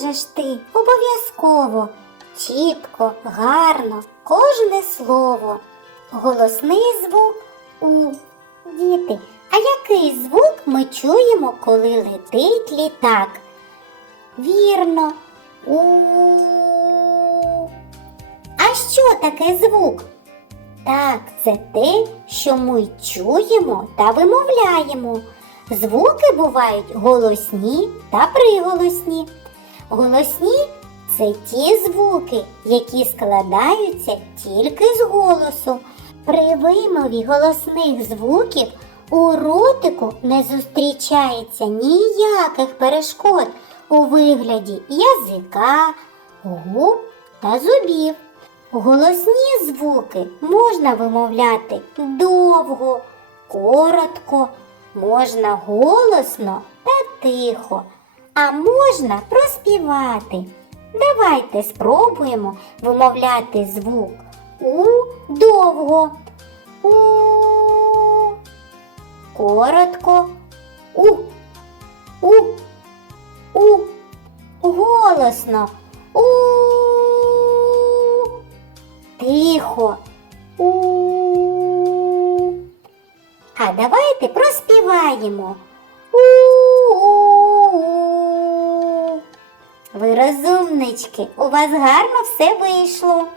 Скажеш ти обов'язково, чітко, гарно, кожне слово. Голосний звук У. Діти, а який звук ми чуємо, коли летить літак? Вірно. У. А що таке звук? Так, це те, що ми чуємо та вимовляємо. Звуки бувають голосні та приголосні. Голосні це ті звуки, які складаються тільки з голосу. При вимові голосних звуків у ротику не зустрічається ніяких перешкод у вигляді язика, губ та зубів. Голосні звуки можна вимовляти довго, коротко, можна голосно та тихо, а можна проспівати. Давайте спробуємо вимовляти звук У довго. У коротко. У. У. У. Голосно. У. Тихо. У. А давайте проспіваємо. Розумнички, у вас гарно все вийшло.